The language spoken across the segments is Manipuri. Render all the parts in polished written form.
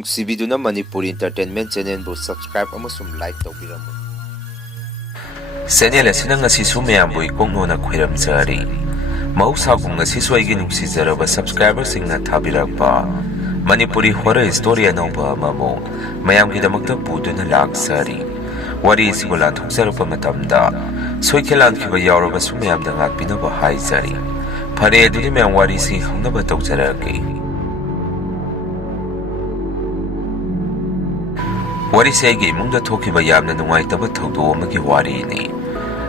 ꯅꯨꯡꯁꯤꯕꯤꯗꯨꯅ ꯃꯅꯤꯄꯨꯔꯤ ꯏꯟꯇꯔꯇꯦꯟꯃꯦꯟ ꯆꯦꯅꯦꯜꯕꯨ ꯁꯕꯁꯀ꯭ꯔꯥꯏꯕ ꯑꯃꯁꯨꯡ ꯂꯥꯏꯛ ꯇꯧꯕꯤꯔꯝꯃꯨ꯫ ꯆꯦꯅꯦꯜ ꯑꯁꯤꯅ ꯉꯁꯤꯁꯨ ꯃꯌꯥꯝꯕꯨ ꯏꯀꯣꯛꯅꯣꯅ ꯈꯣꯏꯔꯝꯖꯔꯤ꯫ ꯃꯍꯧꯁꯥꯒꯨꯝ ꯉꯁꯤꯁꯨ ꯑꯩꯒꯤ ꯅꯨꯡꯁꯤꯖꯔꯕ ꯁꯕꯁꯀ꯭ꯔꯥꯏꯕꯔꯁꯤꯡꯅ ꯊꯥꯕꯤꯔꯛꯄ ꯃꯅꯤꯄꯨꯔꯤ ꯍꯣꯔꯔ ꯁ꯭ꯇꯣꯔꯤ ꯑꯅꯧꯕ ꯑꯃꯃꯨꯛ ꯃꯌꯥꯝꯒꯤꯗꯃꯛꯇ ꯄꯨꯗꯨꯅ ꯂꯥꯛꯆꯔꯤ꯫ ꯋꯥꯔꯤ ꯑꯁꯤꯕꯨ ꯂꯥꯟꯊꯣꯛꯆꯔꯛꯄ ꯃꯇꯝꯗ ꯁꯣꯏꯈꯤꯕ ꯂꯥꯟꯈꯤꯕ ꯌꯥꯎꯔꯕꯁꯨ ꯃꯌꯥꯝꯗ ꯉꯥꯛꯄꯤꯅꯕ ꯍꯥꯏꯖꯔꯤ꯫ ꯐꯔꯦ ꯑꯗꯨꯗꯤ ꯃꯌꯥꯝ ꯋꯥꯔꯤꯁꯤ ꯍꯧꯅꯕ ꯇꯧꯖꯔꯛꯑꯒꯦ꯫ ꯋꯥꯔꯤꯁꯦ ꯑꯩꯒꯤ ꯏꯃꯨꯡꯗ ꯊꯣꯛꯈꯤꯕ ꯌꯥꯝꯅ ꯅꯨꯡꯉꯥꯏꯇꯕ ꯊꯧꯗꯣꯛ ꯑꯃꯒꯤ ꯋꯥꯔꯤꯅꯤ꯫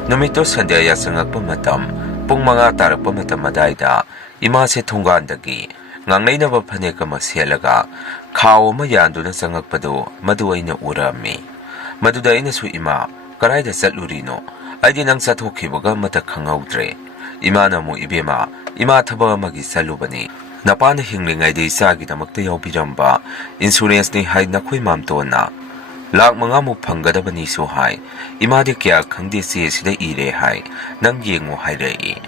ꯅꯨꯃꯤꯠꯇꯣ ꯁꯟꯗ꯭ꯌꯥ ꯌꯥꯆꯪꯉꯛꯄ ꯃꯇꯝ ꯄꯨꯡ 5 ꯇꯥꯔꯛꯄ ꯃꯇꯝ ꯑꯗꯥꯏꯗ ꯏꯃꯥꯁꯦ ꯊꯣꯡꯒꯥꯟꯗꯒꯤ ꯉꯥꯡꯂꯩꯅꯕ ꯐꯅꯦꯛ ꯑꯃ ꯁꯦꯠꯂꯒ ꯈꯥꯎ ꯑꯃ ꯌꯥꯟꯗꯨꯅ ꯆꯪꯉꯛꯄꯗꯨ ꯃꯗꯨ ꯑꯩꯅ ꯎꯔꯝꯃꯤ꯫ ꯃꯗꯨꯗ ꯑꯩꯅꯁꯨ ꯏꯃꯥ ꯀꯗꯥꯏꯗ ꯆꯠꯂꯨꯔꯤꯅꯣ? ꯑꯩꯗꯤ ꯅꯪ ꯆꯠꯊꯣꯛꯈꯤꯕꯒ ꯑꯃꯠꯇ ꯈꯪꯍꯧꯗ꯭ꯔꯦ꯫ ꯏꯃꯥꯅ ꯑꯃꯨꯛ ꯏꯕꯦꯝꯃ ꯏꯃꯥ ꯊꯕꯛ ꯑꯃꯒꯤ ꯆꯠꯂꯨꯕꯅꯤ꯫ ꯅꯄꯥꯅ ꯍꯤꯡꯂꯤꯉꯩꯗ ꯏꯆꯥꯒꯤꯗꯃꯛꯇ ꯌꯥꯎꯕꯤꯔꯝꯕ ꯏꯟꯁꯨꯔꯦꯟꯁꯅꯤ ꯍꯥꯏ ꯅꯈꯣꯏ ꯃꯥꯝꯇꯣꯟꯅ ꯂꯥꯛ 5 ꯐꯪꯒꯗꯕꯅꯤꯁꯨ ꯍꯥꯏ꯫ ꯏꯃꯥꯗꯤ ꯀꯌꯥ ꯈꯪꯗꯦ ꯆꯦꯁꯤꯗ ꯏꯔꯦ ꯍꯥꯏ꯫ ꯅꯪ ꯌꯦꯡꯉꯣ ꯍꯥꯏꯔꯛꯏ꯫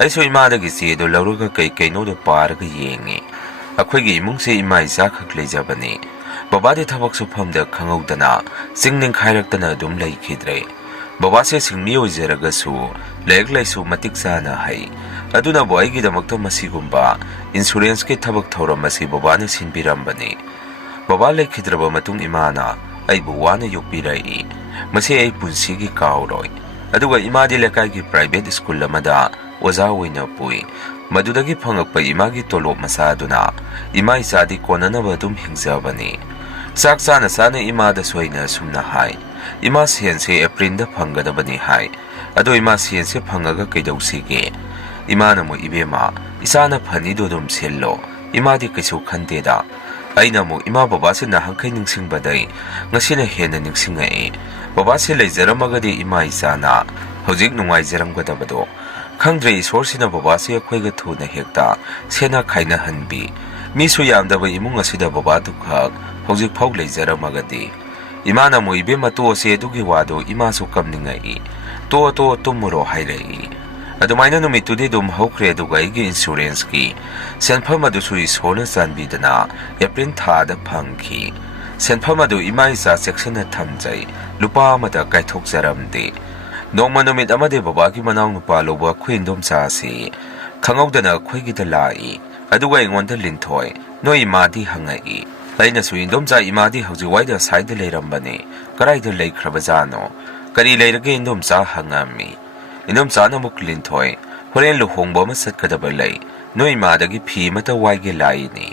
ꯑꯩꯁꯨ ꯏꯃꯥꯗꯒꯤ ꯆꯦꯗꯣ ꯂꯧꯔꯒ ꯀꯩꯅꯣꯗꯣ ꯄꯥꯔꯒ ꯌꯦꯡꯉꯤ꯫ ꯑꯩꯈꯣꯏꯒꯤ ꯏꯃꯨꯡꯁꯦ ꯏꯃꯥ ꯏꯆꯥ ꯈꯛ ꯂꯩꯖꯕꯅꯤ꯫ ꯕꯕꯥꯗꯤ ꯊꯕꯛ ꯁꯨꯐꯝꯗ ꯈꯪꯍꯧꯗꯅ ꯆꯤꯡ ꯅꯤꯡꯈꯥꯏꯔꯛꯇꯅ ꯑꯗꯨꯝ ꯂꯩꯈꯤꯗ꯭ꯔꯦ꯫ ꯕꯕꯥꯁꯦ ꯁꯤꯟꯃꯤ ꯑꯣꯏꯖꯔꯒꯁꯨ ꯂꯥꯏꯔꯤꯛ ꯂꯥꯏꯁꯨ ꯃꯇꯤꯛ ꯆꯥꯅ ꯍꯩ꯫ ꯑꯗꯨꯅꯕꯨ ꯑꯩꯒꯤꯗꯃꯛꯇ ꯃꯁꯤꯒꯨꯝꯕ ꯏꯟꯁꯨꯔꯦꯟꯁꯀꯤ ꯊꯕꯛ ꯊꯧꯔꯝ ꯑꯁꯤ ꯕꯕꯥꯅ ꯁꯤꯟꯕꯤꯔꯝꯕꯅꯤ꯫ ꯕꯕꯥ ꯂꯩꯈꯤꯗ꯭ꯔꯕ ꯃꯇꯨꯡ ꯏꯃꯥꯅ ꯑꯩꯕꯨ ꯋꯥꯅ ꯌꯣꯛꯄꯤꯔꯛꯏ꯫ ꯃꯁꯤ ꯑꯩ ꯄꯨꯟꯁꯤꯒꯤ ꯀꯥꯎꯔꯣꯏ꯫ ꯑꯗꯨꯒ ꯏꯃꯥꯗꯤ ꯂꯩꯀꯥꯏꯒꯤ ꯄ꯭ꯔꯥꯏꯚꯦꯠ ꯁ꯭ꯀꯨꯜ ꯑꯃꯗ ꯑꯣꯖꯥ ꯑꯣꯏꯅ ꯄꯨꯏ꯫ ꯃꯗꯨꯗꯒꯤ ꯐꯪꯉꯛꯄ ꯏꯃꯥꯒꯤ ꯇꯣꯂꯣꯞ ꯃꯆꯥꯗꯨꯅ ꯏꯃꯥ ꯏꯆꯥꯗꯤ ꯀꯣꯟꯅꯅꯕ ꯑꯗꯨꯝ ꯍꯤꯡꯖꯕꯅꯤ꯫ ꯆꯥꯛ ꯆꯥꯅ ꯆꯥꯅ ꯏꯃꯥꯗꯁꯨ ꯑꯩꯅ ꯑꯁꯨꯝꯅ ꯍꯥꯏ꯫ ꯏꯃꯥ ꯁꯦꯟꯁꯦ ꯑꯦꯄ꯭ꯔꯤꯜꯗ ꯐꯪꯒꯗꯕꯅꯤ ꯍꯥꯏ꯫ ꯑꯗꯣ ꯏꯃꯥ ꯁꯦꯟꯁꯦ ꯐꯪꯉꯒ ꯀꯩꯗꯧꯁꯤꯒꯦ? ꯏꯃꯥꯅ ꯑꯃꯨꯛ ꯏꯕꯦꯝꯃ ꯏꯆꯥꯅ ꯐꯅꯤꯗꯣ ꯑꯗꯨꯝ ꯁꯤꯜꯂꯣ꯫ ꯏꯃꯥꯗꯤ ꯀꯩꯁꯨ ꯈꯟꯗꯦꯗ꯫ ꯑꯩꯅ ꯑꯃꯨꯛ ꯏꯃꯥ ꯕꯕꯥꯁꯦ ꯅꯍꯥꯟꯈꯩ ꯅꯤꯡꯁꯤꯡꯕꯗꯩ ꯉꯁꯤꯅ ꯍꯦꯟꯅ ꯅꯤꯡꯁꯤꯡꯉꯛꯏ꯫ ꯕꯕꯥꯁꯦ ꯂꯩꯖꯔꯝꯃꯒꯗꯤ ꯏꯃꯥ ꯏꯆꯥꯅ ꯍꯧꯖꯤꯛ ꯅꯨꯡꯉꯥꯏꯖꯔꯝꯒꯗꯕꯗꯣ꯫ ꯈꯪꯗ꯭ꯔꯦ ꯏꯁꯣꯔꯁꯤꯅ ꯕꯕꯥꯁꯦ ꯑꯩꯈꯣꯏꯒ ꯊꯨꯅ ꯍꯦꯛꯇ ꯁꯦꯠꯅ ꯈꯥꯏꯅꯍꯟꯕꯤ꯫ ꯃꯤꯁꯨ ꯌꯥꯝꯗꯕ ꯏꯃꯨꯡ ꯑꯁꯤꯗ ꯕꯕꯥꯗꯨꯈꯛ ꯍꯧꯖꯤꯛꯐꯥꯎ ꯂꯩꯖꯔꯝꯃꯒꯗꯤ꯫ ꯏꯃꯥꯅ ꯑꯃꯨꯛ ꯏꯕꯦꯝꯃ ꯇꯣꯛꯑꯁꯦ ꯑꯗꯨꯒꯤ ꯋꯥꯗꯣ ꯏꯃꯥꯁꯨ ꯀꯞꯅꯤꯡꯉꯛꯏ꯫ ꯇꯣꯛꯑꯣ ꯇꯨꯝꯃꯨꯔꯣ ꯍꯥꯏꯔꯛꯏ꯫ ꯑꯗꯨꯃꯥꯏꯅ ꯅꯨꯃꯤꯠꯇꯨꯗꯤ ꯑꯗꯨꯝ ꯍꯧꯈ꯭ꯔꯦ꯫ ꯑꯗꯨꯒ ꯑꯩꯒꯤ ꯏꯟꯁꯨꯔꯦꯟꯁꯀꯤ ꯁꯦꯟꯐꯝ ꯑꯗꯨꯁꯨ ꯏꯁꯣꯔꯅ ꯆꯥꯟꯕꯤꯗꯅ ꯑꯦꯄ꯭ꯔꯤꯜ ꯊꯥꯗ ꯐꯪꯈꯤ꯫ ꯁꯦꯟꯐꯝ ꯑꯗꯨ ꯏꯃꯥ ꯏꯆꯥ ꯆꯦꯛꯁꯤꯟꯅ ꯊꯝꯖꯩ꯫ ꯂꯨꯄꯥ ꯑꯃꯇ ꯀꯥꯏꯊꯣꯛꯆꯔꯝꯗꯦ꯫ ꯅꯣꯡꯃ ꯅꯨꯃꯤꯠ ꯑꯃꯗꯤ ꯕꯕꯥꯒꯤ ꯃꯅꯥꯎꯅꯨꯄꯥ ꯂꯧꯕ ꯑꯩꯈꯣꯏ ꯏꯟꯗꯣꯝꯆꯥ ꯑꯁꯤ ꯈꯪꯍꯧꯗꯅ ꯑꯩꯈꯣꯏꯒꯤꯗ ꯂꯥꯛꯏ꯫ ꯑꯗꯨꯒ ꯑꯩꯉꯣꯟꯗ ꯂꯤꯟꯊꯣꯏ ꯅꯣꯏ ꯏꯃꯥꯗꯤ ꯍꯪꯉꯛꯏ꯫ ꯑꯩꯅꯁꯨ ꯏꯟꯗꯣꯝꯆꯥ ꯏꯃꯥꯗꯤ ꯍꯧꯖꯤꯛꯋꯥꯏꯗ ꯑꯁꯥꯏꯗ ꯂꯩꯔꯝꯕꯅꯤ꯫ ꯀꯗꯥꯏꯗ ꯂꯩꯈ꯭ꯔꯕꯖꯥꯠꯅꯣ? ꯀꯔꯤ ꯂꯩꯔꯒꯦ ꯏꯟꯗꯣꯝꯆꯥ ꯍꯪꯉꯝꯃꯤ꯫ ꯏꯟꯗꯣꯝꯆꯥꯅ ꯑꯃꯨꯛ ꯂꯤꯟꯊꯣꯏ ꯍꯣꯔꯦꯟ ꯂꯨꯍꯣꯡꯕ ꯑꯃ ꯆꯠꯀꯗꯕ ꯂꯩ꯫ ꯅꯣꯏ ꯏꯃꯥꯗꯒꯤ ꯐꯤ ꯑꯃꯇ ꯋꯥꯏꯒꯦ ꯂꯥꯛꯏꯅꯤ꯫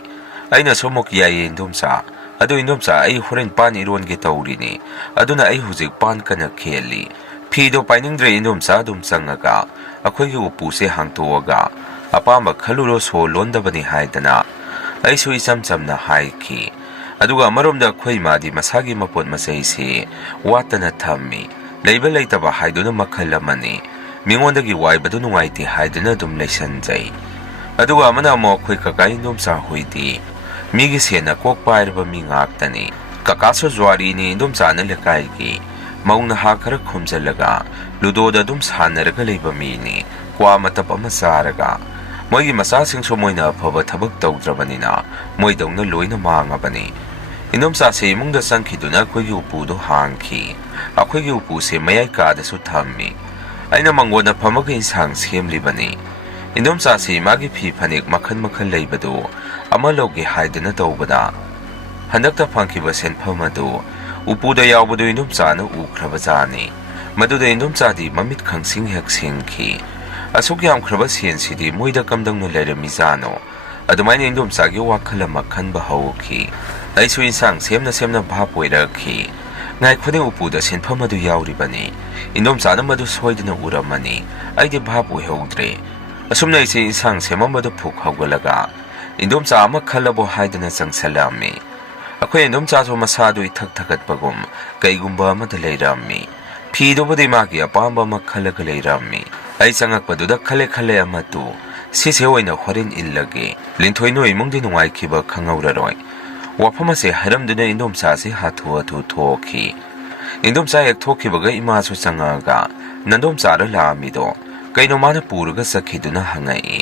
ꯑꯩꯅꯁꯨ ꯑꯃꯨꯛ ꯌꯥꯏꯌꯦ ꯏꯟꯗꯣꯝꯆꯥ꯫ ꯑꯗꯨ ꯏꯟꯗꯣꯝꯆꯥ ꯑꯩ ꯍꯣꯔꯦꯟ ꯄꯥꯟ ꯏꯔꯣꯟꯒꯦ ꯇꯧꯔꯤꯅꯤ꯫ ꯑꯗꯨꯅ ꯑꯩ ꯍꯧꯖꯤꯛ ꯄꯥꯟ ꯀꯟꯅ ꯈꯦꯠꯂꯤ꯫ ꯐꯤꯗꯣ ꯄꯥꯏꯅꯤꯡꯗ꯭ꯔꯦ ꯏꯟꯗꯣꯝꯆꯥ ꯑꯗꯨꯝ ꯆꯪꯉꯒ ꯑꯩꯈꯣꯏꯒꯤ ꯎꯄꯨꯁꯦ ꯍꯥꯡꯇꯣꯛꯑꯒ ꯑꯄꯥꯝꯕ ꯈꯜꯂꯨꯔꯣ ꯁꯣ ꯂꯣꯟꯗꯕꯅꯤ ꯍꯥꯏꯗꯅ ꯑꯩꯁꯨ ꯏꯆꯝ ꯆꯝꯅ ꯍꯥꯏꯈꯤ꯫ ꯑꯗꯨꯒ ꯑꯃꯔꯣꯝꯗ ꯑꯩꯈꯣꯏ ꯏꯃꯥꯗꯤ ꯃꯁꯥꯒꯤ ꯃꯄꯣꯠ ꯃꯆꯩꯁꯤ ꯋꯥꯠꯇꯅ ꯊꯝꯃꯤ꯫ ꯂꯩꯕ ꯂꯩꯇꯕ ꯍꯥꯏꯗꯨꯅ ꯃꯈꯜ ꯑꯃꯅꯤ꯫ ꯃꯤꯉꯣꯟꯗꯒꯤ ꯋꯥꯏꯕꯗꯨ ꯅꯨꯡꯉꯥꯏꯇꯦ ꯍꯥꯏꯗꯨꯅ ꯑꯗꯨꯝ ꯂꯩꯁꯟꯖꯩ꯫ ꯑꯗꯨꯒ ꯑꯃꯅ ꯑꯃꯨꯛ ꯑꯩꯈꯣꯏ ꯀꯀꯥ ꯏꯟꯗꯣꯝꯆꯥ ꯍꯣꯏꯗꯤ ꯃꯤꯒꯤ ꯁꯦꯟꯅ ꯀꯣꯛ ꯄꯥꯏꯔꯕ ꯃꯤ ꯉꯥꯛꯇꯅꯤ꯫ ꯀꯀꯥꯁꯨ ꯖꯨꯋꯥꯔꯤꯅꯤ, ꯏꯟꯗꯣꯝꯆꯥꯅ ꯂꯩꯀꯥꯏꯒꯤ ꯃꯧ ꯅꯍꯥ ꯈꯔ ꯈꯣꯝꯖꯤꯜꯂꯒ ꯂꯨꯗꯣꯗ ꯑꯗꯨꯝ ꯁꯥꯟꯅꯔꯒ ꯂꯩꯕ ꯃꯤꯅꯤ꯫ ꯀ꯭ꯋꯥ ꯃꯇꯞ ꯑꯃ ꯆꯥꯔꯒ ꯃꯣꯏꯒꯤ ꯃꯆꯥꯁꯤꯡꯁꯨ ꯃꯣꯏꯅ ꯑꯐꯕ ꯊꯕꯛ ꯇꯧꯗ꯭ꯔꯕꯅꯤꯅ ꯃꯣꯏꯗꯧꯅ ꯂꯣꯏꯅ ꯃꯥꯡꯉꯕꯅꯤ꯫ ꯏꯟꯗꯣꯝꯆꯥꯁꯦ ꯏꯃꯨꯡꯗ ꯆꯪꯈꯤꯗꯨꯅ ꯑꯩꯈꯣꯏꯒꯤ ꯎꯄꯨꯗꯣ ꯍꯥꯡꯈꯤ꯫ ꯑꯩꯈꯣꯏꯒꯤ ꯎꯄꯨꯁꯦ ꯃꯌꯥꯏ ꯀꯥꯗꯁꯨ ꯊꯝꯃꯤ꯫ ꯑꯩꯅ ꯃꯪꯒꯣꯟꯗ ꯐꯝꯃꯒ ꯏꯟꯁꯥꯡ ꯁꯦꯝꯂꯤꯕꯅꯤ꯫ ꯏꯟꯗꯣꯝꯆꯥꯁꯤ ꯃꯥꯒꯤ ꯐꯤ ꯐꯅꯦꯛ ꯃꯈꯜ ꯃꯈꯜ ꯂꯩꯕꯗꯨ ꯑꯃ ꯂꯧꯒꯦ ꯍꯥꯏꯗꯅ ꯇꯧꯕꯗ ꯍꯟꯗꯛꯇ ꯐꯪꯈꯤꯕ ꯁꯦꯟꯐꯝ ꯑꯗꯨ ꯎꯄꯨꯗ ꯌꯥꯎꯕꯗꯨ ꯏꯟꯗꯣꯝꯆꯥꯅ ꯎꯈ꯭ꯔꯕꯖꯥꯠꯅꯤ꯫ ꯃꯗꯨꯗ ꯏꯟꯗꯣꯝꯆꯥꯗꯤ ꯃꯃꯤꯠ ꯈꯪꯁꯤꯡ ꯍꯦꯛ ꯁꯤꯡꯈꯤ꯫ ꯑꯁꯨꯛ ꯌꯥꯝꯈ꯭ꯔꯕ ꯁꯦꯟꯁꯤꯗꯤ ꯃꯣꯏꯗ ꯀꯝꯗꯧꯅ ꯂꯩꯔꯝꯃꯤꯖꯥꯠꯅꯣ? ꯑꯗꯨꯃꯥꯏꯅ ꯏꯟꯗꯣꯝꯆꯥꯒꯤ ꯋꯥꯈꯜ ꯑꯃ ꯈꯟꯕ ꯍꯧꯈꯤ꯫ ꯑꯩꯁꯨ ꯏꯟꯁꯥꯡ ꯁꯦꯝꯅ ꯁꯦꯝꯅ ꯚꯥꯞ ꯑꯣꯏꯔꯛꯈꯤ꯫ ꯉꯥꯏꯈꯣꯅꯦ ꯎꯄꯨꯗ ꯁꯦꯟꯐꯝ ꯑꯗꯨ ꯌꯥꯎꯔꯤꯕꯅꯤ꯫ ꯏꯟꯗꯣꯝꯆꯥꯅ ꯃꯗꯨ ꯁꯣꯏꯗꯅ ꯎꯔꯝꯃꯅꯤ꯫ ꯑꯩꯗꯤ ꯚꯥꯞ ꯑꯣꯏꯍꯧꯗ꯭ꯔꯦ꯫ ꯑꯁꯨꯝꯅ ꯑꯩꯁꯦ ꯏꯟꯁꯥꯡ ꯁꯦꯝꯃꯝꯕꯗꯨ ꯐꯨꯛ ꯍꯧꯒꯠꯂꯒ ꯏꯟꯗꯣꯝꯆꯥ ꯑꯃ ꯈꯜꯂꯕꯣ ꯍꯥꯏꯗꯅ ꯆꯪꯁꯜꯂꯝꯃꯤ꯫ ꯑꯩꯈꯣꯏ ꯏꯟꯗꯣꯝꯆꯥꯁꯨ ꯃꯁꯥꯗꯨ ꯏꯊꯛ ꯊꯀꯠꯄꯒꯨꯝ ꯀꯩꯒꯨꯝꯕ ꯑꯃꯗ ꯂꯩꯔꯝꯃꯤ꯫ ꯐꯤꯗꯨꯕꯨꯗꯤ ꯃꯥꯒꯤ ꯑꯄꯥꯝꯕ ꯑꯃ ꯈꯜꯂꯒ ꯂꯩꯔꯝꯃꯤ꯫ ꯑꯩ ꯆꯪꯉꯛꯄꯗꯨꯗ ꯈꯜꯂꯦ ꯑꯃꯇꯨ ꯁꯤꯁꯦ ꯑꯣꯏꯅ ꯍꯣꯔꯦꯟ ꯏꯜꯂꯒꯦ꯫ ꯂꯤꯟꯊꯣꯏ ꯅꯣꯏ ꯏꯃꯨꯡꯗꯤ ꯅꯨꯡꯉꯥꯏꯈꯤꯕ ꯈꯪꯍꯧꯔꯔꯣꯏ꯫ ꯋꯥꯐꯝ ꯑꯁꯦ ꯍꯥꯏꯔꯝꯗꯨꯅ ꯏꯟꯗꯣꯝꯆꯥꯁꯤ ꯍꯥꯊꯨ ꯍꯥꯊꯨ ꯊꯣꯛꯈꯤ꯫ ꯏꯟꯗꯣꯝꯆꯥ ꯍꯦꯛ ꯊꯣꯛꯈꯤꯕꯒ ꯏꯃꯥꯁꯨ ꯆꯪꯉꯛꯑꯒ ꯅꯟꯗꯣꯝꯆꯥꯔ ꯂꯥꯛꯑꯝꯃꯤꯗꯣ? ꯀꯩꯅꯣ ꯃꯥꯅ ꯄꯨꯔꯒ ꯆꯠꯈꯤꯗꯨꯅ ꯍꯪꯉꯛꯏ꯫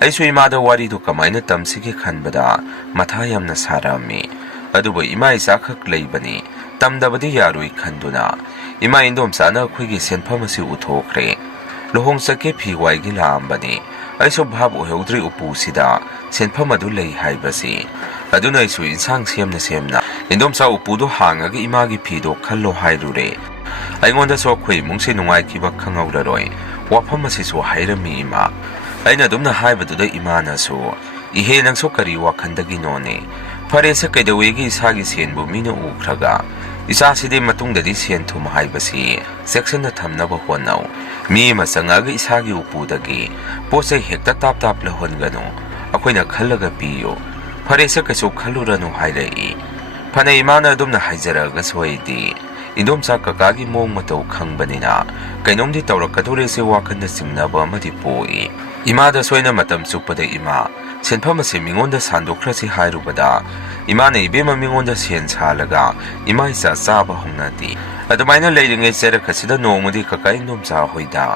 ꯑꯩꯁꯨ ꯏꯃꯥꯗ ꯋꯥꯔꯤꯗꯨ ꯀꯃꯥꯏꯅ ꯇꯝꯁꯤꯒꯦ ꯈꯟꯕꯗ ꯃꯊꯥ ꯌꯥꯝꯅ ꯁꯥꯔꯝꯃꯤ꯫ ꯑꯗꯨꯕꯨ ꯏꯃꯥ ꯏꯆꯥ ꯈꯛ ꯂꯩꯕꯅꯤ ꯇꯝꯗꯕꯗꯤ ꯌꯥꯔꯣꯏ ꯈꯟꯗꯨꯅ ꯏꯃꯥ ꯏꯟꯗꯣꯝꯆꯥꯅ ꯑꯩꯈꯣꯏꯒꯤ ꯁꯦꯟꯐꯝ ꯑꯁꯤ ꯎꯊꯣꯛꯈ꯭ꯔꯦ꯫ ꯂꯨꯍꯣꯡ ꯆꯠꯀꯦ ꯐꯤ ꯋꯥꯏꯒꯤ ꯂꯥꯛꯑꯝꯕꯅꯤ꯫ ꯑꯩꯁꯨ ꯚꯥꯞ ꯑꯣꯏꯍꯧꯗ꯭ꯔꯤ ꯎꯄꯨꯁꯤꯗ ꯁꯦꯟꯐꯝ ꯑꯗꯨ ꯂꯩ ꯍꯥꯏꯕꯁꯤ꯫ ꯑꯗꯨꯅ ꯑꯩꯁꯨ ꯏꯟꯁꯥꯡ ꯁꯦꯝꯅ ꯏꯟꯗꯣꯝꯆꯥ ꯎꯄꯨꯗꯣ ꯍꯥꯡꯉꯒ ꯏꯃꯥꯒꯤ ꯐꯤꯗꯣ ꯈꯜꯂꯣ ꯍꯥꯏꯔꯨꯔꯦ꯫ ꯑꯩꯉꯣꯟꯗꯁꯨ ꯑꯩꯈꯣꯏ ꯏꯃꯨꯡꯁꯤ ꯅꯨꯡꯉꯥꯏꯈꯤꯕ ꯈꯪꯍꯧꯔꯔꯣꯏ꯫ ꯋꯥꯐꯝ ꯑꯁꯤꯁꯨ ꯍꯥꯏꯔꯝꯃꯤ ꯏꯃꯥ꯫ ꯑꯩꯅ ꯑꯗꯨꯝꯅ ꯍꯥꯏꯕꯗꯨꯗ ꯏꯃꯥꯅꯁꯨ "ꯏꯍꯦ ꯅꯪꯁꯨ ꯀꯔꯤ ꯋꯥꯈꯟꯗꯒꯤꯅꯣꯅꯦ? ꯐꯔꯦꯁꯦ ꯀꯩꯗꯧꯋꯦꯒꯤ ꯏꯁꯥꯒꯤ ꯁꯦꯟꯕꯨ ꯃꯤꯅ ꯎꯈ꯭ꯔꯒ? ꯏꯆꯥꯁꯤꯗꯤ ꯃꯇꯨꯡꯗꯗꯤ ꯁꯦꯟ ꯊꯨꯝ ꯍꯥꯏꯕꯁꯤ ꯆꯦꯛꯁꯤꯟꯅ ꯊꯝꯅꯕ ꯍꯣꯠꯅꯧ꯫ ꯃꯤ ꯑꯃ ꯆꯪꯉꯛꯑꯒ ꯏꯁꯥꯒꯤ ꯎꯄꯨꯗꯒꯤ ꯄꯣꯠꯆꯩ ꯍꯦꯛꯇ ꯇꯥꯞ ꯂꯧꯍꯟꯒꯅꯨ꯫ ꯑꯩꯈꯣꯏꯅ ꯈꯜꯂꯒ ꯄꯤꯌꯨ꯫ ꯐꯔꯦꯁꯦ ꯀꯩꯁꯨ ꯈꯜꯂꯨꯔꯅꯨ" ꯍꯥꯏꯔꯛꯏ꯫ ꯐꯅ ꯏꯃꯥꯅ ꯑꯗꯨꯝꯅ ꯍꯥꯏꯖꯔꯛꯑꯒꯁꯨ ꯑꯩꯗꯤ ꯏꯟꯗꯣꯝꯆꯥ ꯀꯀꯥꯒꯤ ꯃꯑꯣꯡ ꯃꯇꯧ ꯈꯪꯕꯅꯤꯅ ꯀꯩꯅꯣꯝꯗꯤ ꯇꯧꯔꯛꯀꯗꯣꯔꯦꯁꯦ ꯋꯥꯈꯟꯗ ꯆꯤꯡꯅꯕ ꯑꯃꯗꯤ ꯄꯣꯛꯏ꯫ ꯏꯃꯥꯗ ꯁꯣꯏꯅ ꯃꯇꯝ ꯆꯨꯞꯄꯗ "ꯏꯃꯥ, ꯁꯦꯟꯐꯝ ꯑꯁꯤ ꯃꯤꯉꯣꯟꯗ ꯁꯥꯟꯗꯣꯛꯈ꯭ꯔꯁꯤ" ꯍꯥꯏꯔꯨꯕꯗ ꯏꯃꯥꯅ "ꯏꯕꯦꯝꯃ ꯃꯤꯉꯣꯟꯗ ꯁꯦꯟ ꯁꯥꯜꯂꯒ ꯏꯃꯥ ꯏꯆꯥ ꯆꯥꯕ ꯍꯧꯅꯗꯦ꯫ ꯑꯗꯨꯃꯥꯏꯅ ꯂꯩꯔꯤꯉꯩ ꯆꯩꯔꯛ ꯑꯁꯤꯗ ꯅꯣꯡꯃꯗꯤ ꯀꯀꯥ ꯏꯟꯗꯣꯝꯆꯥ ꯍꯣꯏꯗ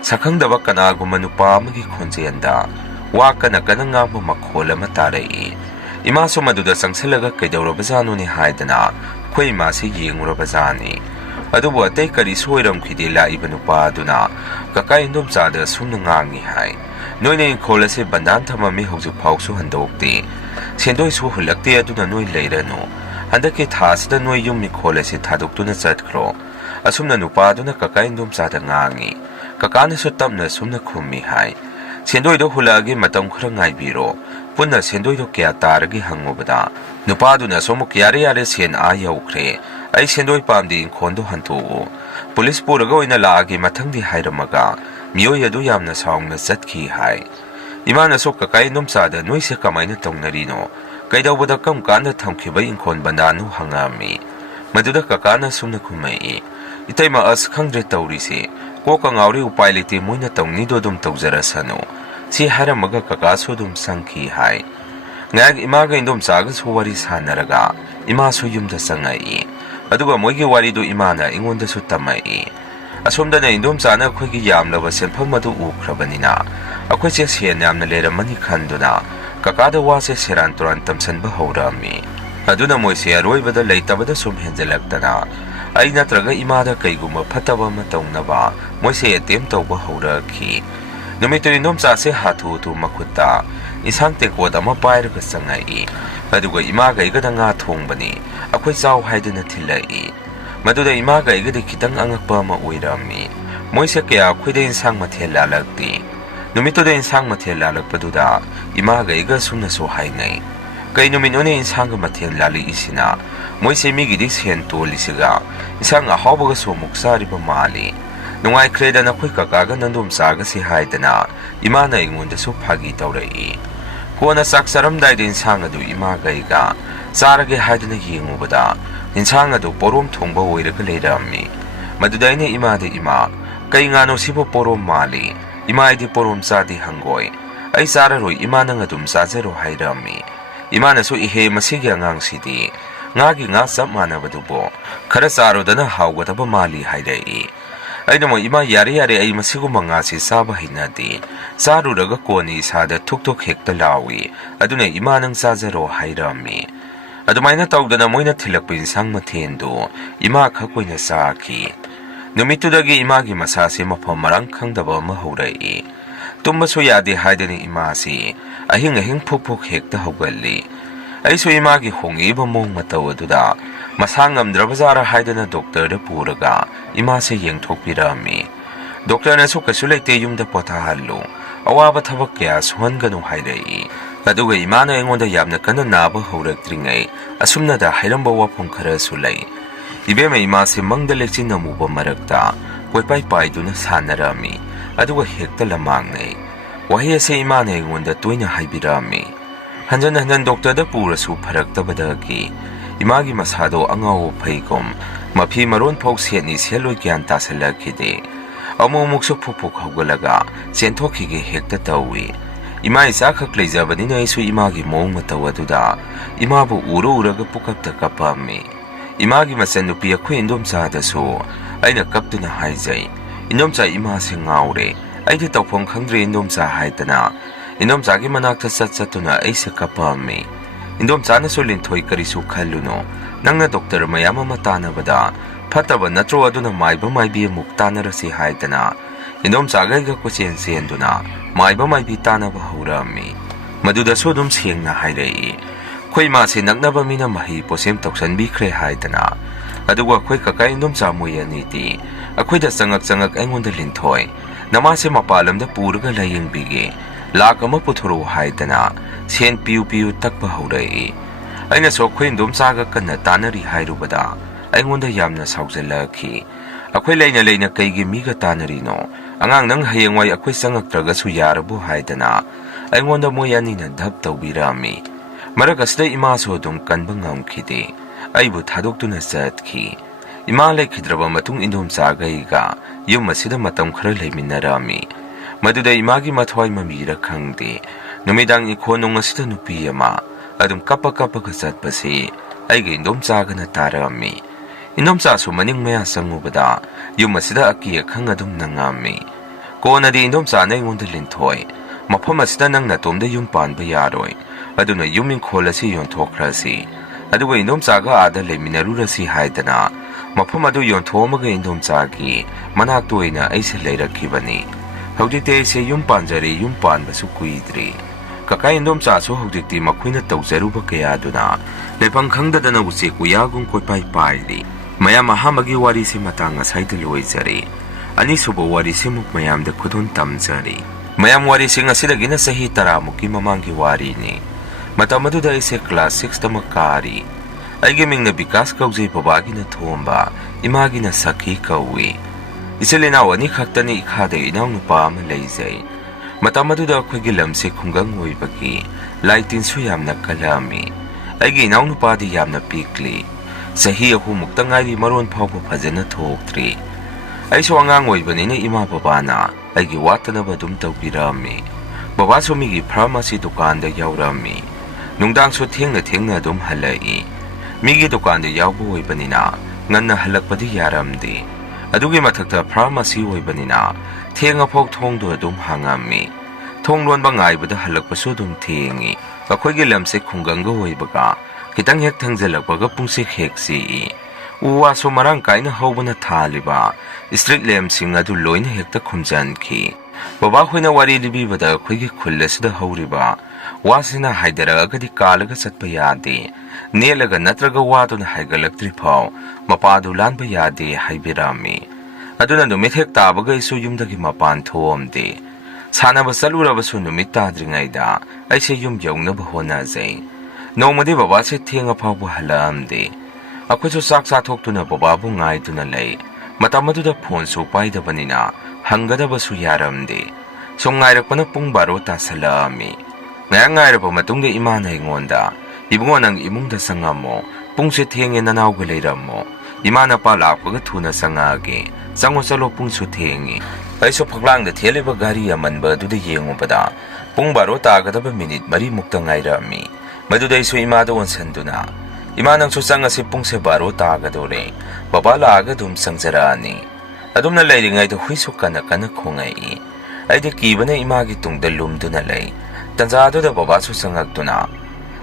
ꯁꯛꯈꯪꯗꯕ ꯀꯅꯥꯒꯨꯝꯕ ꯅꯨꯄꯥ ꯑꯃꯒꯤ ꯈꯣꯟꯖꯦꯜꯗ ꯋꯥ ꯀꯟꯅ ꯉꯥꯡꯕ ꯃꯈꯣꯜ ꯑꯃ ꯇꯥꯔꯛꯏ꯫ ꯏꯃꯥꯁꯨ ꯃꯗꯨꯗ ꯆꯪꯁꯤꯜꯂꯒ ꯀꯩꯗꯧꯔꯕꯖꯥꯠꯅꯣꯅꯦ ꯍꯥꯏꯗꯅ ꯑꯩꯈꯣꯏ ꯏꯃꯥꯁꯤ ꯌꯦꯡꯉꯨꯔꯕꯖꯥꯠꯅꯤ꯫ ꯑꯗꯨꯕꯨ ꯑꯇꯩ ꯀꯔꯤꯁꯨ ꯑꯣꯏꯔꯝꯈꯤꯗꯦ꯫ ꯂꯥꯛꯏꯕ ꯅꯨꯄꯥ ꯑꯗꯨꯅ ꯀꯀꯥ ꯏꯟꯗꯣꯝꯆꯥꯗ ꯑꯁꯨꯝꯅ ꯉꯥꯡꯉꯤ ꯍꯥꯏ: "ꯅꯣꯏꯅ ꯏꯪꯈꯣꯜ ꯑꯁꯤ ꯕꯟꯗꯥꯟ ꯊꯝꯃꯝꯃꯤ, ꯍꯧꯖꯤꯛ ꯐꯥꯎꯁꯨ ꯍꯟꯗꯣꯛꯇꯦ꯫ ꯁꯦꯟꯗꯣꯏꯁꯨ ꯍꯨꯜꯂꯛꯇꯦ, ꯑꯗꯨꯅ ꯅꯣꯏ ꯂꯩꯔꯅꯨ꯫ ꯍꯟꯗꯛꯀꯤ ꯊꯥ ꯑꯁꯤꯗ ꯅꯣꯏ ꯌꯨꯝ ꯏꯪꯈꯣꯜ ꯑꯁꯤ ꯊꯥꯗꯣꯛꯇꯨꯅ ꯆꯠꯈ꯭ꯔꯣ"꯫ ꯑꯁꯨꯝꯅ ꯅꯨꯄꯥ ꯑꯗꯨꯅ ꯀꯀꯥ ꯏꯟꯗꯣꯝꯆꯥꯗ ꯉꯥꯡꯉꯤ꯫ ꯀꯀꯥꯅꯁꯨ ꯇꯞꯅ ꯑꯁꯨꯝꯅ ꯈꯨꯝꯃꯤ ꯍꯥꯏ: "ꯁꯦꯟꯗꯣꯏꯗꯣ ꯍꯨꯜꯂꯛꯑꯒꯦ, ꯃꯇꯝ ꯈꯔ ꯉꯥꯏꯕꯤꯔꯣ꯫ ꯄꯨꯟꯅ ꯁꯦꯟꯗꯣꯏꯗꯣ ꯀꯌꯥ ꯇꯥꯔꯒꯦ ꯍꯪꯉꯨꯕꯗ ꯅꯨꯄꯥꯗꯨꯅꯁꯨ ꯑꯃꯨꯛ "ꯌꯥꯔꯦ ꯁꯦꯟ ꯌꯧꯈ꯭ꯔꯦ꯫ ꯑꯩ ꯁꯦꯟꯗꯣꯏ ꯄꯥꯝꯗꯦ, ꯏꯪꯈꯣꯜꯗꯣ ꯍꯟꯇꯣꯛꯎ꯫ ꯄꯨꯂꯤꯁ ꯄꯨꯔꯒ ꯑꯣꯏꯅ ꯂꯥꯛꯑꯒꯦ ꯃꯊꯪꯗꯤ" ꯍꯥꯏꯔꯝꯃꯒ ꯃꯤꯑꯣꯏ ꯑꯗꯨ ꯌꯥꯝꯅ ꯁꯥꯎꯅ ꯆꯠꯈꯤ ꯍꯥꯏ꯫ ꯏꯃꯥꯅꯁꯨ ꯀꯀꯥ ꯏꯟꯗꯣꯝꯆꯥꯗ "ꯅꯣꯏꯁꯦ ꯀꯃꯥꯏꯅ ꯇꯧꯅꯔꯤꯅꯣ? ꯀꯩꯗꯧꯕꯗ ꯀꯔꯝ ꯀꯥꯟꯗ ꯊꯝꯈꯤꯕ ꯏꯪꯈꯣꯜ ꯕꯟꯗꯥꯟꯅꯣ?" ꯍꯪꯉꯛꯑꯝꯃꯤ꯫ ꯃꯗꯨꯗ ꯀꯀꯥꯅ ꯁꯨꯝꯅ ꯈꯨꯝꯃꯛꯏ: "ꯏꯇꯩꯃ, ꯑꯁ ꯈꯪꯗ꯭ꯔꯦ ꯇꯧꯔꯤꯁꯦ꯫ ꯀꯣꯛꯀ ꯉꯥꯎꯔꯦ, ꯎꯄꯥꯏ ꯂꯩꯇꯦ, ꯃꯣꯏꯅ ꯇꯧꯅꯤꯗꯣ ꯑꯗꯨꯝ ꯇꯧꯖꯔꯁꯅꯨ"꯫ ꯁꯤ ꯍꯥꯏꯔꯝꯃꯒ ꯀꯀꯥꯁꯨ ꯑꯗꯨꯝ ꯆꯪꯈꯤ ꯍꯥꯏ꯫ ꯉꯥꯏꯍꯥꯛ ꯏꯃꯥꯒ ꯏꯟꯗꯣꯝꯆꯥꯒꯁꯨ ꯋꯥꯔꯤ ꯁꯥꯟꯅꯔꯒ ꯏꯃꯥꯁꯨ ꯌꯨꯝꯗ ꯆꯪꯉꯛꯏ꯫ ꯑꯗꯨꯒ ꯃꯣꯏꯒꯤ ꯋꯥꯔꯤꯗꯨ ꯏꯃꯥꯅ ꯑꯩꯉꯣꯟꯗꯁꯨ ꯇꯝꯃꯛꯏ꯫ ꯑꯁꯣꯝꯗꯅ ꯏꯟꯗꯣꯝꯆꯥꯅ ꯑꯩꯈꯣꯏꯒꯤ ꯌꯥꯝꯂꯕ ꯁꯦꯟꯐꯝ ꯑꯗꯨ ꯎꯈ꯭ꯔꯕꯅꯤꯅ ꯑꯩꯈꯣꯏꯁꯦ ꯁꯦꯟ ꯌꯥꯝꯅ ꯂꯩꯔꯝꯃꯅꯤ ꯈꯟꯗꯨꯅ ꯀꯀꯥꯗ ꯋꯥꯁꯦ ꯁꯦꯔꯥꯟ ꯇꯨꯔꯥꯟ ꯇꯝꯁꯟꯕ ꯍꯧꯔꯛꯑꯝꯃꯤ꯫ ꯑꯗꯨꯅ ꯃꯣꯏꯁꯦ ꯑꯔꯣꯏꯕꯗ ꯂꯩꯇꯕꯗ ꯁꯨꯝ ꯍꯦꯟꯖꯜꯂꯛꯇꯅ ꯑꯩ ꯅꯠꯇ꯭ꯔꯒ ꯏꯃꯥꯗ ꯀꯩꯒꯨꯝꯕ ꯐꯠꯇꯕ ꯑꯃ ꯇꯧꯅꯕ ꯃꯣꯏꯁꯦ ꯑꯦꯇꯦꯝ ꯇꯧꯕ ꯍꯧꯔꯛꯈꯤ꯫ ꯅꯨꯃꯤꯠꯇꯨ ꯏꯟꯗꯣꯝꯆꯥꯁꯦ ꯍꯥꯊꯨ ꯃꯈꯨꯠꯇ ꯏꯟꯁꯥꯡ ꯇꯦꯡꯀꯣꯠ ꯑꯃ ꯄꯥꯏꯔꯒ ꯆꯪꯉꯛꯏ꯫ ꯑꯗꯨꯒ ꯏꯃꯥꯒ ꯑꯩꯒꯗ ꯉꯥ ꯊꯣꯡꯕꯅꯤ, ꯑꯩꯈꯣꯏ ꯆꯥꯎ ꯍꯥꯏꯗꯨꯅ ꯊꯤꯜꯂꯛꯏ꯫ ꯃꯗꯨꯗ ꯏꯃꯥꯒ ꯑꯩꯒꯗꯤ ꯈꯤꯇꯪ ꯑꯉꯛꯄ ꯑꯃ ꯑꯣꯏꯔꯝꯃꯤ꯫ ꯃꯣꯏꯁꯦ ꯀꯌꯥ ꯑꯩꯈꯣꯏꯗ ꯏꯟꯁꯥꯡ ꯃꯊꯦꯜ ꯂꯥꯜꯂꯛꯇꯦ꯫ ꯅꯨꯃꯤꯠꯇꯨꯗ ꯏꯟꯁꯥꯡ ꯃꯊꯦꯜ ꯂꯥꯜꯂꯛꯄꯗꯨꯗ ꯏꯃꯥꯒ ꯑꯩꯒ ꯁꯨꯝꯅꯁꯨ ꯍꯥꯏꯅꯩ: "ꯀꯩ ꯅꯨꯃꯤꯠꯅꯣꯅꯦ ꯏꯟꯁꯥꯡꯒ ꯃꯊꯦꯜ ꯂꯥꯜꯂꯛꯏꯁꯤꯅ? ꯃꯣꯏꯁꯦ ꯃꯤꯒꯤꯗꯤ ꯁꯦꯟ ꯇꯣꯜꯂꯤꯁꯤꯒ ꯏꯟꯁꯥꯡ ꯑꯍꯥꯎꯕꯒꯁꯨ ꯑꯃꯨꯛ ꯆꯥꯔꯤꯕ ꯃꯥꯜꯂꯤ꯫ ꯅꯨꯡꯉꯥꯏꯈ꯭ꯔꯦꯗ ꯅꯈꯣꯏ ꯀꯀꯥꯒ ꯅꯟꯗꯣꯝꯆꯥꯒꯁꯤ" ꯍꯥꯏꯗꯅ ꯏꯃꯥꯅ ꯑꯩꯉꯣꯟꯗꯁꯨ ꯐꯥꯒꯤ ꯇꯧꯔꯛꯏ꯫ ꯀꯣꯟꯅ ꯆꯥꯛ ꯆꯥꯔꯝꯗꯥꯏꯗ ꯏꯟꯁꯥꯡ ꯑꯗꯨ ꯏꯃꯥꯒ ꯑꯩꯒ ꯆꯥꯔꯒꯦ ꯍꯥꯏꯗꯨꯅ ꯌꯦꯡꯉꯨꯕꯗ ꯏꯟꯁꯥꯡ ꯑꯗꯨ ꯄꯣꯔꯣꯝ ꯊꯣꯡꯕ ꯑꯣꯏꯔꯒ ꯂꯩꯔꯝꯃꯤ꯫ ꯃꯗꯨꯗ ꯑꯩꯅ ꯏꯃꯥꯗ "ꯏꯃꯥ, ꯀꯩ ꯉꯥꯅꯣ ꯁꯤꯕꯨ ꯄꯣꯔꯣꯝ ꯃꯥꯜꯂꯤ"꯫ "ꯏꯃꯥ, ꯑꯩꯗꯤ ꯄꯣꯔꯣꯝ ꯆꯥꯗꯦ, ꯍꯪꯒꯣꯏ꯫ ꯑꯩ ꯆꯥꯔꯔꯣꯏ, ꯏꯃꯥ ꯅꯪ ꯑꯗꯨꯝ ꯆꯥꯖꯔꯣ" ꯍꯥꯏꯔꯝꯃꯤ꯫ ꯏꯃꯥꯅꯁꯨ "ꯏꯍꯦ ꯃꯁꯤꯒꯤ ꯑꯉꯥꯡꯁꯤꯗꯤ ꯉꯥꯒꯤ ꯉꯥ ꯆꯞ ꯃꯥꯟꯅꯕꯗꯨꯕꯨ ꯈꯔ ꯆꯥꯔꯨꯗꯅ ꯍꯥꯎꯒꯗꯕ ꯃꯥꯜꯂꯤ" ꯍꯥꯏꯔꯛꯏ꯫ ꯑꯩꯅ ꯑꯃꯨꯛ "ꯏꯃꯥ, ꯌꯥꯔꯦ ꯑꯩ ꯃꯁꯤꯒꯨꯝꯕ ꯉꯥꯁꯤ ꯆꯥꯕ ꯍꯩꯅꯗꯦ꯫ ꯆꯥꯔꯨꯔꯒ ꯀꯣꯟꯅ ꯏꯁꯥꯗ ꯊꯨꯛ ꯍꯦꯛꯇ ꯂꯥꯎꯏ꯫ ꯑꯗꯨꯅ ꯏꯃꯥ ꯅꯪ ꯆꯥꯖꯔꯣ" ꯍꯥꯏꯔꯝꯃꯤ꯫ ꯑꯗꯨꯃꯥꯏꯅ ꯇꯧꯗꯅ ꯃꯣꯏꯅ ꯊꯤꯜꯂꯛꯄ ꯏꯟꯁꯥꯡ ꯃꯊꯦꯜꯗꯨ ꯏꯃꯥ ꯈꯛ ꯑꯣꯏꯅ ꯆꯥꯈꯤ꯫ ꯅꯨꯃꯤꯠꯇꯨꯗꯒꯤ ꯏꯃꯥꯒꯤ ꯃꯁꯥꯁꯤ ꯃꯐꯝ ꯃꯔꯥꯡ ꯈꯪꯗꯕ ꯑꯃ ꯍꯧꯔꯛꯏ꯫ ꯇꯨꯝꯕꯁꯨ ꯌꯥꯗꯦ ꯍꯥꯏꯗꯅ ꯏꯃꯥꯁꯤ ꯑꯍꯤꯡ ꯐꯨꯛ ꯍꯦꯛꯇ ꯍꯧꯒꯠꯂꯤ꯫ ꯑꯩꯁꯨ ꯏꯃꯥꯒꯤ ꯍꯣꯡꯉꯛꯏꯕ ꯃꯑꯣꯡ ꯃꯇꯧ ꯑꯗꯨꯗ ꯃꯁꯥ ꯉꯝꯗ꯭ꯔꯕꯖꯥꯔꯥ ꯍꯥꯏꯗꯅ ꯗꯣꯛꯇꯔꯗ ꯄꯨꯔꯒ ꯏꯃꯥꯁꯦ ꯌꯦꯡꯊꯣꯛꯄꯤꯔꯝꯃꯤ꯫ ꯗꯣꯛꯇꯔꯅꯁꯨ "ꯀꯩꯁꯨ ꯂꯩꯇꯦ, ꯌꯨꯝꯗ ꯄꯣꯊꯥꯍꯜꯂꯨ, ꯑꯋꯥꯕ ꯊꯕꯛ ꯀꯌꯥ ꯁꯨꯍꯟꯒꯅꯨ" ꯍꯥꯏꯔꯛꯏ꯫ ꯑꯗꯨꯒ ꯏꯃꯥꯅ ꯑꯩꯉꯣꯟꯗ ꯌꯥꯝꯅ ꯀꯟꯅ ꯅꯥꯕ ꯍꯧꯔꯛꯇ꯭ꯔꯤꯉꯩ ꯑꯁꯨꯝꯅꯗ ꯍꯥꯏꯔꯝꯕ ꯋꯥꯐꯝ ꯈꯔꯁꯨ ꯂꯩ: "ꯏꯕꯦꯝꯃ, ꯏꯃꯥꯁꯤ ꯃꯪꯗ ꯂꯩꯆꯤꯟ ꯑꯃꯨꯕ ꯃꯔꯛꯇ ꯀꯣꯏꯄꯥꯏ ꯄꯥꯏꯗꯨꯅ ꯁꯥꯟꯅꯔꯝꯃꯤ, ꯑꯗꯨꯒ ꯍꯦꯛꯇ ꯂꯝꯃꯥꯡꯅꯩ"꯫ ꯋꯥꯍꯩ ꯑꯁꯤ ꯏꯃꯥꯅ ꯑꯩꯉꯣꯟꯗ ꯇꯣꯏꯅ ꯍꯥꯏꯕꯤꯔꯝꯃꯤ꯫ ꯍꯟꯖꯟ ꯗꯣꯛꯇꯔꯗ ꯄꯨꯔꯁꯨ ꯐꯔꯛꯇꯕꯗꯒꯤ ꯏꯃꯥꯒꯤ ꯃꯁꯥꯗꯣ ꯑꯉꯥꯎꯕ ꯐꯩꯒꯨꯝ ꯃꯐꯤ ꯃꯔꯣꯟ ꯐꯥꯎ ꯁꯦꯠꯅꯤ ꯁꯦꯠꯂꯣꯏ ꯒ꯭ꯌꯥꯟ ꯇꯥꯁꯤꯜꯂꯛꯈꯤꯗꯦ꯫ ꯑꯃꯨꯛꯁꯨ ꯐꯨꯛ ꯍꯧꯒꯠꯂꯒ ꯆꯦꯟꯊꯣꯛꯈꯤꯒꯦ ꯍꯦꯛꯇ ꯇꯧꯏ꯫ ꯏꯃꯥ ꯏꯆꯥ ꯈꯛ ꯂꯩꯖꯕꯅꯤꯅ ꯑꯩꯁꯨ ꯏꯃꯥꯒꯤ ꯃꯑꯣꯡ ꯃꯇꯧ ꯑꯗꯨꯗ ꯏꯃꯥꯕꯨ ꯎꯔꯒ ꯄꯨꯀꯞꯇ ꯀꯞꯄꯝꯃꯤ꯫ ꯏꯃꯥꯒꯤ ꯃꯆꯟꯅꯨꯄꯤ ꯑꯩꯈꯣꯏ ꯏꯟꯗꯣꯝꯆꯥꯗꯁꯨ ꯑꯩꯅ ꯀꯞꯇꯨꯅ ꯍꯥꯏꯖꯩ: "ꯏꯟꯗꯣꯝꯆꯥ, ꯏꯃꯥꯁꯤ ꯉꯥꯎꯔꯦ, ꯑꯩꯗꯤ ꯇꯧꯐꯝ ꯈꯪꯗ꯭ꯔꯦ ꯏꯟꯗꯣꯝꯆꯥ" ꯍꯥꯏꯗꯅ ꯏꯟꯗꯣꯝꯆꯥꯒꯤ ꯃꯅꯥꯛꯇ ꯆꯠꯇꯨꯅ ꯑꯩꯁꯦ ꯀꯞꯄꯝꯃꯤ꯫ Indomchaanasu linthoi karisu khalluno nangna doctor mayam ama tanabada phataba natro aduna maiba maibi amuk tanarasi haidana Indomchagaiga kochen senduna maiba maibi tanaba haurami maduda sodum sengna hairei khoi ma se naknaba mina mahi posem toksan bikhre haidana aduga khoi kakai Indomcha moyani ti akhoida changak aingonda linthoi namase mapalamda puraga layeng bige lakama puthuru haidana sen piu takba haurei aina so khoi Indomchaga kanna tanari hairubada aingonda yamna saujallakhi akhoi leina kaigi miga tanari no angang nang hayengwai akhoi changaktraga su yarabu haidana aingonda moyani na dhap tawbirami maragasda ima so dum kanba ngamkhide aibu thadokuna chatkhi ima lekhidraba matung Indomchagaiga yum asida matam khara leiminarami maduda imagi mathwai mamira khangde numidang ikhonung asida nupi ama adum kapa ka chatpasi aigi Indomchaga na tarami Indomcha su maning maya sangubada yum asida aki khang adum nangami konadi Indomcha na ingonda linthoi mafam asida nang natomda yum panba yaroi aduna yumin kholasi yonthokhrasi aduga Indomchaga ada leiminarurasi haidana mafam adu yonthomaga Indomchagi manak toina aise leirakhibani hawjikte aise yum panjari yum panbasu kuidri kakai Indomcha su hawjikti makhuina tawjaruba kayaduna lephang khangdadana uche kuyagum koipai pairi mayam ahamagi wari se matanga saida loizari ani subo wari se muk mayamda khudun tamjari mayam wari sing asidagina sahi 10 muki mamangi wari ni matamaduda aise class 6 tamakari aige mingna Vikas kaujei babagina thomba imagina sakhi kawi iselina wani khaktani ikhade inaw nupa ama leijai matamaduda khoigi lamse khungang oibagi laitin su yamna kalami aige inaw nupa di yamna pikli sahi ahu muktangari maron phawba phajana thoktri aiso angang oibanina ima babana aige watanaba dum tawbirami baba somigi pharmacy dukan da yaurami nungdang so thengna dum halai migi dukan da yawbo oibanina nganna halakpadi yaramdi adugi mathakta pharmacy oibanina thenga phok thongdo dum hangami thonglon ba ngaibada halakpasu dum thengi akhoigi lamse khunganga oibaga kitang hek thangjalakbaga pungsi heksi uwa so marang kaina hobana thaliba street lamp sing adu loina hekta khumjanki baba khoina wari libibada khoigi khullasida hawriba wasina haidaragadi kalaga chatpa yade nelaga natraga waduna haigalaktri phau mapadu lanba yade haibirami aduna numit hek tabaga isu yumdagi mapan thomde sanaba saluraba su numit tadringaida aise yum yaunaba honajai nomadi baba se thenga phawbu halamde akhoisu sak thokhtuna baba bu ngaiduna lei matamaduda phone su paidabanina hanggadaba su yaramde songairakpana pung 12 tasalami ngairaba matungda imana ingonda ibungo nang imungda sangamo pungse thenge nanawga leiramo imana pa lakpaga thuna sangage chango chalo pungsu thengi aiso phaklangda theliba gari amanba duda yengubada pung 12 tagadaba minute 3 mukta ngairami madudai su imada onsanduna imanang su changase pungse 12 tagadore baba laga dum sangjarani adumna leiringai da huisu kana khongai aide kibana imagi tungda lumduna lei tanjadu da baba su sangaktuna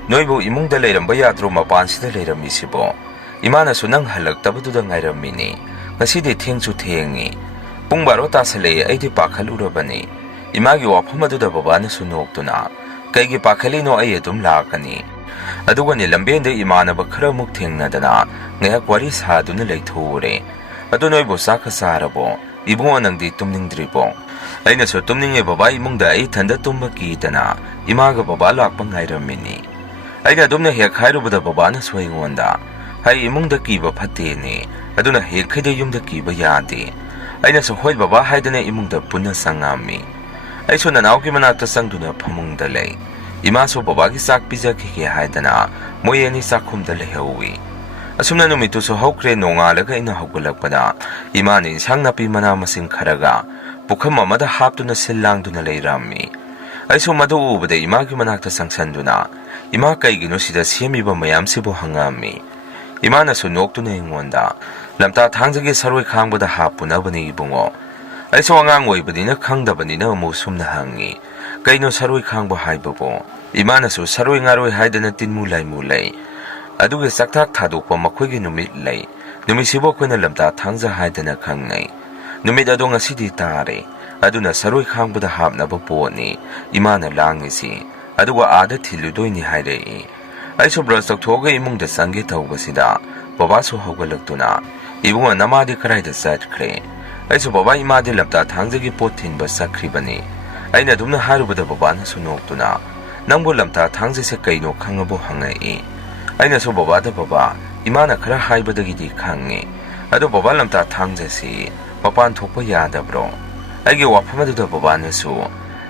noibu imungda leiramba yadro mapansida leiramisibo imana su nang halaktabuda ngairamini ngasidi thengchu thengi pung 12 tasale aide pakhalurabani imagi wafamadu da baba na su noktuna kaigi pakhalino ai adum lakani aduga ni lambende imana ba khara muk thengnadana ngayak wari saduna leithore adu noibu sakha sarabo ibungo nangdi tumningdribo aina so tumninge baba imungda ai thanda tumba kitana imaga baba lakpa ngairamini aina dumna he khairubada baba na soingonda hai imungda kiba phatene aduna he khide yumda kiba yade aina so hoi baba haidana imungda punna sangami aiso nanawki manakta sangduna phamungda lei ima so baba gi sak pija ki haidana moyeni sakhumda lehewi asumna numitu so hokre nongalaga ina hogulakpada imani sangnapi mana masing kharaga pukham amada haptuna sillangduna leirami aiso madu ubade imagi manakta sangsanduna ima kaigino sida semiba mayamsibo hangami imana su noktuna ingonda lamta thangjagi saroi khangbada hapuna bani ibungo aiso angang oibadina khangdabanina mu sumna hangi Kaino saroi khangbo haibobo. Imanasu saroi ngaroi haidana tinmu laimu lay. Aduge sakthak thadokpa makhoigi numit lay. Numisibo koina lamta thangja haidana khangngai. Numit ado ngasidi tare. Aduna saroi khangboda hapnaba poni. Imana langisi. Aduga aada thiludoini hairei. Aisu brush tokhoga imungda sange tawbasida. Babasu hawgalaktuna. Ibunga namadi karaida satkre. Aisu baba imadi lamta thangjagi pot thinba sakribani. Aina dumna harubada babana su noktuna. Nangbo lamta thangjase kaino khangabo hangai. Aina su babada baba imana khara haibadagidi khangi. Ado baba lamta thangjasi mapan thokpa yadabro. Aigi wafamaduda babana su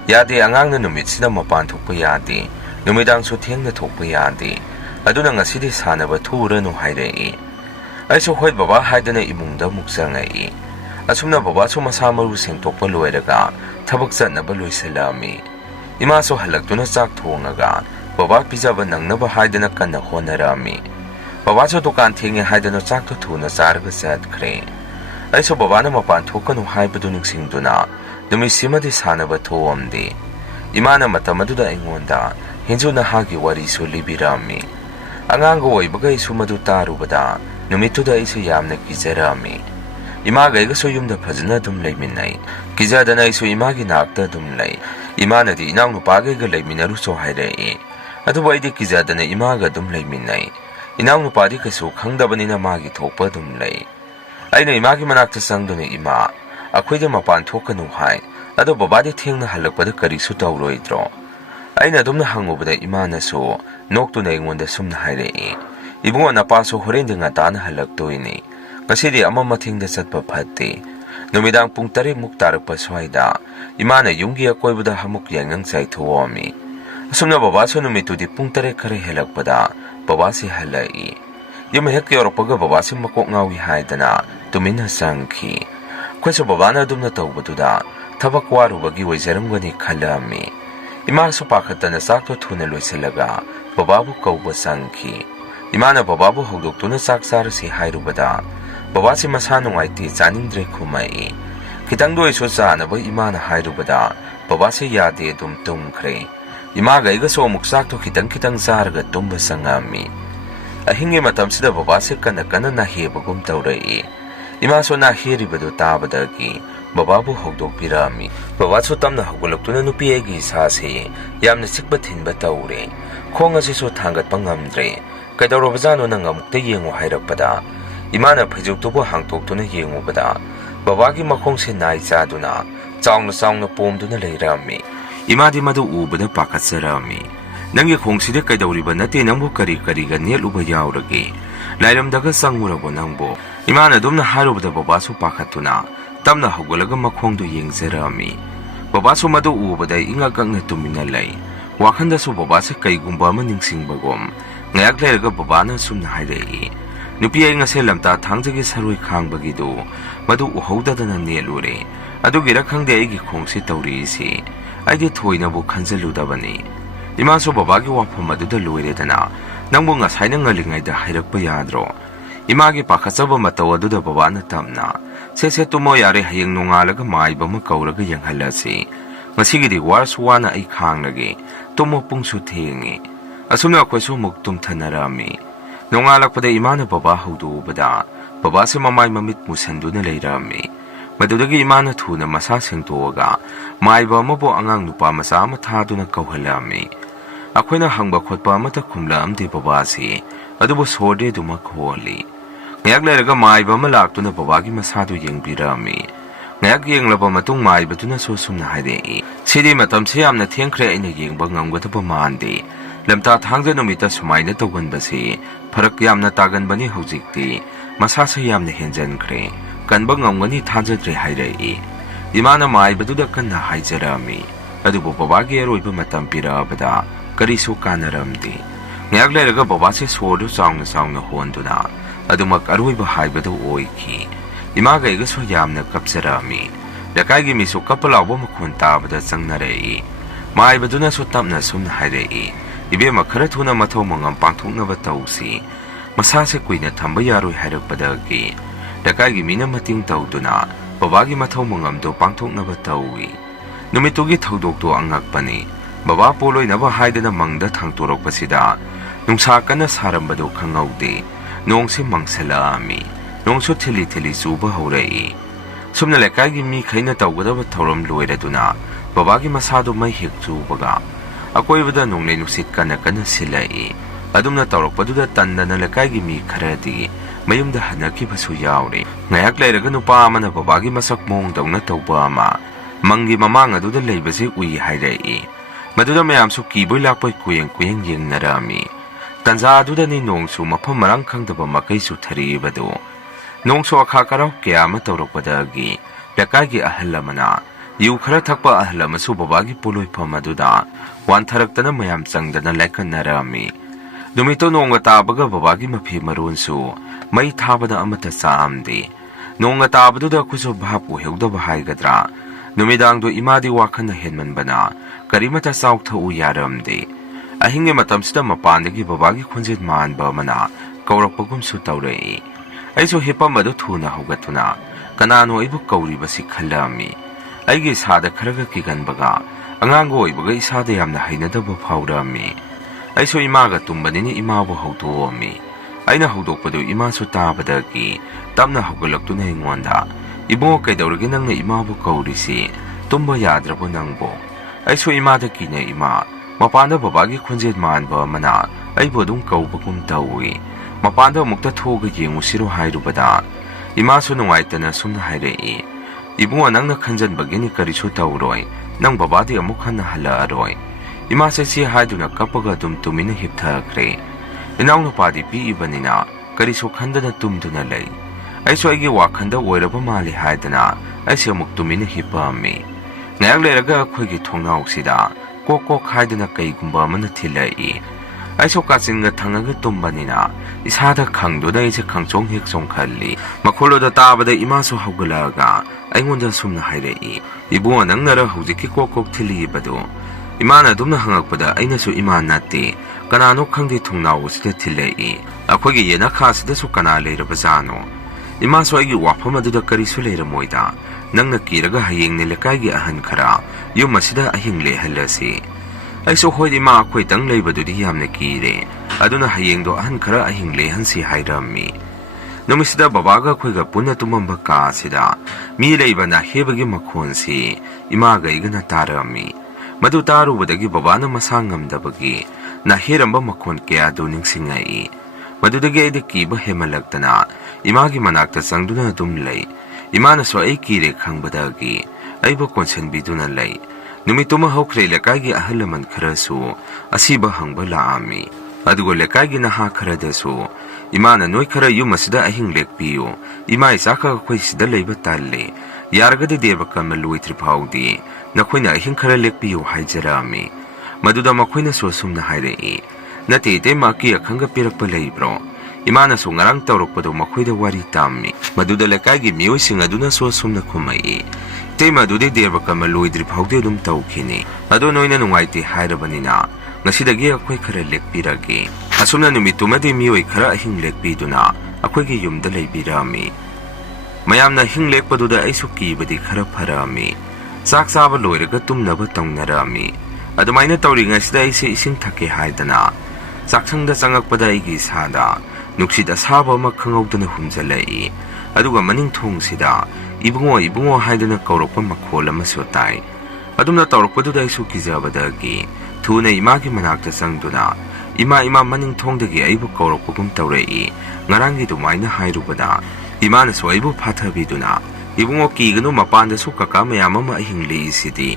yade angangna numitsida mapan thokpa yade. Numidang su thengna thokpa yade. Aduna ngasidi sanaba thuranu hairei. Aisu hoi baba haidana imungda muksangai. Asumna baba su masamaru sengtokpa loiraga tabak chatnaba loisalami. Ima su halaktuna chak thongaga baba pijaba nangnaba haidana kanna honarami. Baba su dukan thengi haidana chak to thuna charga chatkre. Aisu baba na mapan thokanu haibadu ningsingduna numisimadi sanaba thoamdi. Imana matamaduda aingonda hinjuna hagi wari su libirami. Angang oibaga isu madu tarubada numituda isu yamna kijarami. Imaga igaso yumda phajana dum leiminai. Kijadana isu imagi nakta dum lei. Imanadi inang nupage ga leiminaru so hairei. Aduba aidi kijadana imaga dum leiminai. Inang nupadi kasu khangdabanina magi thokpa dum lei. Aina imagi manakta sangduna ima. Akhoida mapan thokanu hai. Ado babadi thengna halakpada karisu tawroidro. Aina dumna hangubada imana su noktuna ingonda sumna hairei. Ibunga napaso horende ngatana halaktoini. Ngasidi ama mathingda chatpa phate. Numidang pung 3 muk tarakpa swaida. Imana yunggi akoibada hamuk yangang chai thuami. Asumna babaso numitudi pung 3 khare helakpada babasi halai. Yum hek yorpaga babasi makok ngawi haidana tumina sangki. Kweso babana dumna tawbaduda thabak warubagi waijaramgani khalami. Ima su pakhatana sakto thuna loisalaga bababu kauba sangki. Imana bababu hogdoktuna sak sarasi hairubada babasi masa nungaiti chaningdre khumai. Kitangdo isu chanaba imana hairubada babasi yade dum tumkhre. Imaga igaso muksakto kitang sarga tumba sangami. Ahingi matamsida babasi kana na hebagum tawrei. Imaso na heribadu tabadagi bababu hogdokpirami. Babasu tamna hogulaktuna nupi egi sase yamna sikba thinba tawre. Khong asisu thangatpa ngamdre. Kaidawrabajano na ngamukta yengo hairakpada. Imana phajuktubu hangtoktuna yengubada babagi makhongse nai chaduna chaungna pomduna leirami. Imadi madu ubada pakatsarami. Nangi khongside kaidawriba nate nangbu kari ga neluba yauragi. Lairamdaga sangurabo nangbo. Imana dumna harubada babasu pakatuna tamna hogulaga makhongdu yengzarami. Babasu madu ubada ingakakna tumina lay. Wakhandasu babase kaigumba ama ningsingbagom. Ngayak layraga babana sumna hairei. Nupi ay ngase lamta thangjagi saroi khangbagidu madu uhaudadana nelure. Adugira khangde aigi khongsi tawrisi. Aidi thoinabu khanjaludabani. Imaso babagi wafam aduda loiredana nangbu ngasaina ngalingaida hairakpa yadro. Imagi pakhatsaba mataw aduda babana tamna. Sese tumo yare hayeng nungalaga maibama kauraga yanghalasi. Ngasigidi warsuwana ay khanglagi. Tumo pungsu thengi. Asumna akwaso muktum thanarami. Nungalakpada imana baba hawdubada. Baba si mamay mamit musanduna layrami. Madudagi imana thuna masa sengtuwaga. Maiba mo po angang nupa masa mathaduna kauhalami. Ako'y hangba khotpa mata kumla amdi baba si. Adubo sorde dumakholi. Ngayak layraga maiba malakto na babagi masado yengbirami. Ngayak yenglaba matung maiba tu na susum na haidei. Sidi matam siyam na tiyangkre ina yengba ngamgata pamandi. Lamta thangja numita sumay na tawan basi. Parak yam na tagan bani haujikti. Masasa yam na henjankre. Kanba ngamgani thajadre haidei. Imana maiba tu da kan na haijarami. Adubo babagi aroiba matam pirabada. Kariso kanaramdi. Ngayak layraga babasi sordo saungna honduna. Adumak aroiba haibado oiki. Imaga igaso yamna kapsarami. Lakaygi miso kapalawa makuntabada sangnarei. Maibaduna so tapna sumna hairei. Ibe makaratuna mataw mangam pangthoknaba tawsi. Masase kuina thamba yaroi hairakpadagi. Lakaygi mina mating tawduna babagi mataw mangamdo pangthoknaba tawi. नुमितुगी थौदोक्ꯇꯣ angakpani baba poloinaba haidana mangda thangtorokpasida nungsa kana sarambado khangaude nongse mangsalami nongsu thili thili suba haurai sumna lekai gi mi khaina tawgadaba thorom loiraduna babagi masado mai hek chubaga akoibada nongle nusit kana kana silai adumna tawrokpaduda tandana lekai gi mi kharadi mayumda hanaki basu yaure ngayak leiraga nupa amana babagi masak mong dawna tawba ama mangi mamang aduda leibase ui hairai maduda mayam su kiboi lakpoi kuyeng yengnarami tanza aduda ni nongsu mafam marang khangdaba makai su tharibadu nongsu akha karau kya ama tawrokpadagi lekai gi ahalamana yu khara thakpa ahalamasu babagi poloi phamaduda wanthaраktana mayam changdana laikannarami numito nonga tabaga babagi mafi marunsu mai thabada amata saamde nonga tabaduda kuso bhapu heudaba haigadra numidangdo imadi wakhana henmanbana karimata saukhtha u yaramde ahinge matamsida mapandagi babagi khunjit manba mana kaurakpagum su taurei aiso hipamadu thuna hogatuna kanano ibu kauri basi khallami aigi sada kharaga kiganbaga angango ibaga isada yamna hainadaba phaurami aiso imaga tumbanini imabu haudomi aina haudokpadu ima su tabadagi tamna hogalaktuna ingonda ibo kaidawragi nangna imabu kaurisi tumba yadrabo nangbo aiso imada kine ima mapanda babagi khunjet manba mana aibo dum kaubagum tawi mapanda mukta thoga yengusiro hairubada ima su nungaitana sumna hairei ibunga nangna khanjan bagini karisu tawroi nang babadi amuk hanna hala aroi ima se si haiduna kapaga dum tumina hipthakre inaungna padi pi ibanina karisu khandana tumduna lei aiso aigi wakhanda oiraba mali haidana aise amuk tumina hipami ngayak leraga khoigi thongnauksida kok haidana kaigumba amana thilai aiso kachinga thangaga tumbanina isada khangdoda ise khangchong hekchong khalli makholoda tabada imasu hawgalaga aingonda sumna hairei ibu nangnara hujiki kok thili badu imana dumna hangakpada ainasu iman natti kanano khangdi thongnau sida thilai akhogi yena khasida su kana leirabazano imasu aigi wafamaduda karisu leiramoida nangna kiraga hayeng ne lekai ahan khara yum asida ahing le halasi aiso hoidi ma khoi tang leibadudi yamna kire aduna hayeng do ahan khara ahing le hansi hairami numisida babaga khoiga punna tumamba ka sida mi leibana hebagi makhonsi ima gaigana tarami madu tarubadagi babana masangamdabagi na heramba makhon kya do ningsingai madudagi aida kiba hemalaktana imagi manakta sangduna dum lei imana so ai kire khangbadagi aiba konsen biduna lei numituma hokre lekagi ahalaman kharasu asiba hangba laami adugo lekagi na ha kharadasu imana noi khara yumasida ahing lekpiyo imai saka khoi sida leiba talle yargadi deba kamalui triphaudi nakhoina ahing khara lekpiyo haijarami maduda makhoina so sumna hairei nate te maki akhanga pirakpa leibro imana so ngarang tawrokpado makhoida wari tammi maduda lekagi mioi singa duna so sumna khumai te madude deba kamalui triphaudi dum tawkhini ado noina nungaiti hairabanina ngasidagi akhoi khara lekpiragi asumna numitumadi mioi khara ahing lekpiduna akhoigi yumda leibirami mayamna hing lekpaduda aisu kibadi khara pharami sak saba loiraga tumnaba tongnarami adumaina tawri ngasida aise ising thake haidana saksangda changakpada aigi sada nuksid asaba ma khangawdana humjalai aduga maning thongsida ibungo haidana kaurokpa makhol ama sotai adumna tawrokpaduda aisu kijabadagi thuna imagi manakta sangduna ima maning thongdagi aibu kaurokpagum tawrei ngarangi dumaina hairubada imana so aibu phathabiduna ibungo kiganu mapanda su kaka mayam ama ahing le isidi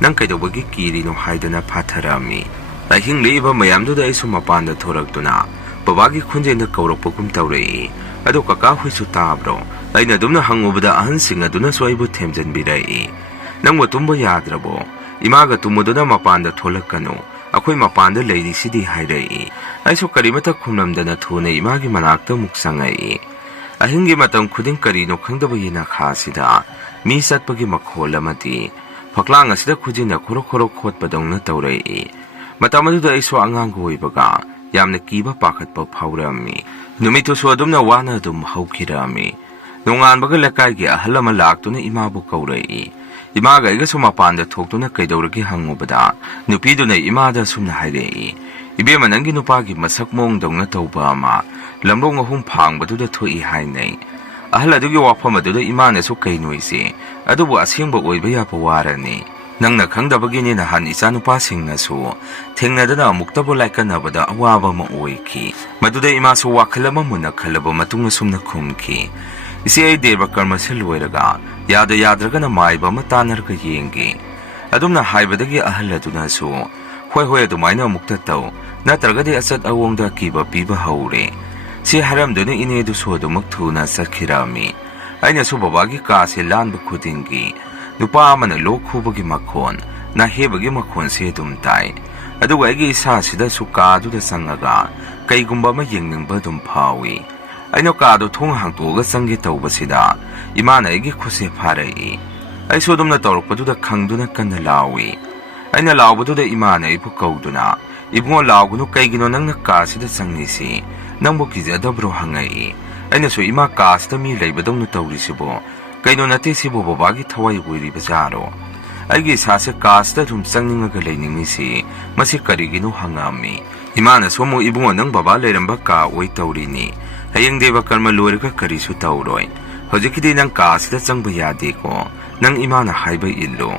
nang kaidobagi kirino haidana phatharami ahing leiba mayamduda aisu mapanda thoraktuna babagi khunjena kaurokpagum tawrei ado kaka huisu tabro aina dumna hangubada ahan singa duna so aibu themjanbirai nangmo tumba yadrabo imaga tumuduna mapanda tholakano akhoi mapanda leiri sidi hairei aisu karimata khumlamdana thuna imagi manakta muksangai ahingi matam khuding karino khangdaba yena khasida mi satpagi makhol amati phaklang asida khujina khoro khotpadongna tawrei matamadu aisu angang goibaga yamna kiba pakhatpa phawrami numitu so adumna wana dum haukhirami nongan baga lakai gi ahalama laktuna imabu kaurei Imaga aigasu mapanda thoktuna kaidawragi hangubada nupiduna imada sumna hairei ibema nangi nupagi masak mongdongna tawba ama lamrong ahum phangbaduda thoi hainai ahal adugi wafam aduda imana su kainoise adubu asengba oiba yapa warani nangna khangdabagini na han isa nupa singna su thengnadana amuktabu laikanabada awaba ma oiki maduda ima su wakhalama muna khalaba matunga sumna khumki isi ai deba karma se loiraga yada yadragana maiba ma tanarga yengi adumna haibadagi ahal aduna su hoi hoi adumaina amukta taw natragadi asat awongda kiba piba haure si haramduna ine du so adumak thuna sakhirami aina su babagi ka se lanba khudingi nupa amana lok khubagi makhon na hebagi makhon se dum tai aduga agi isa sida su ka du da sangaga kaigumba ma yengningba dum phawi aina ka du thong hangtoga sangi tawbasida imana agi khuse pharai ai so dumna tawrpadu da khangduna kanna lawi aina lawbadu da imana ipu kauduna ibungo lawgunu kaigino nangna ka sida sangisi nangbo kizadabro hangai aina so ima ka sida mi leibadongnu tawrisibo kaino nate sibo babagi thawai buiri bazaro aigi sase kasta thum sangninga leiningisi masi kariginu hangami imana somo ibungo nang baba leramba ka oi tawrini hayeng deba karma loirga karisu tawroi hojikidi nang kasta changba yade ko nang imana haiba illo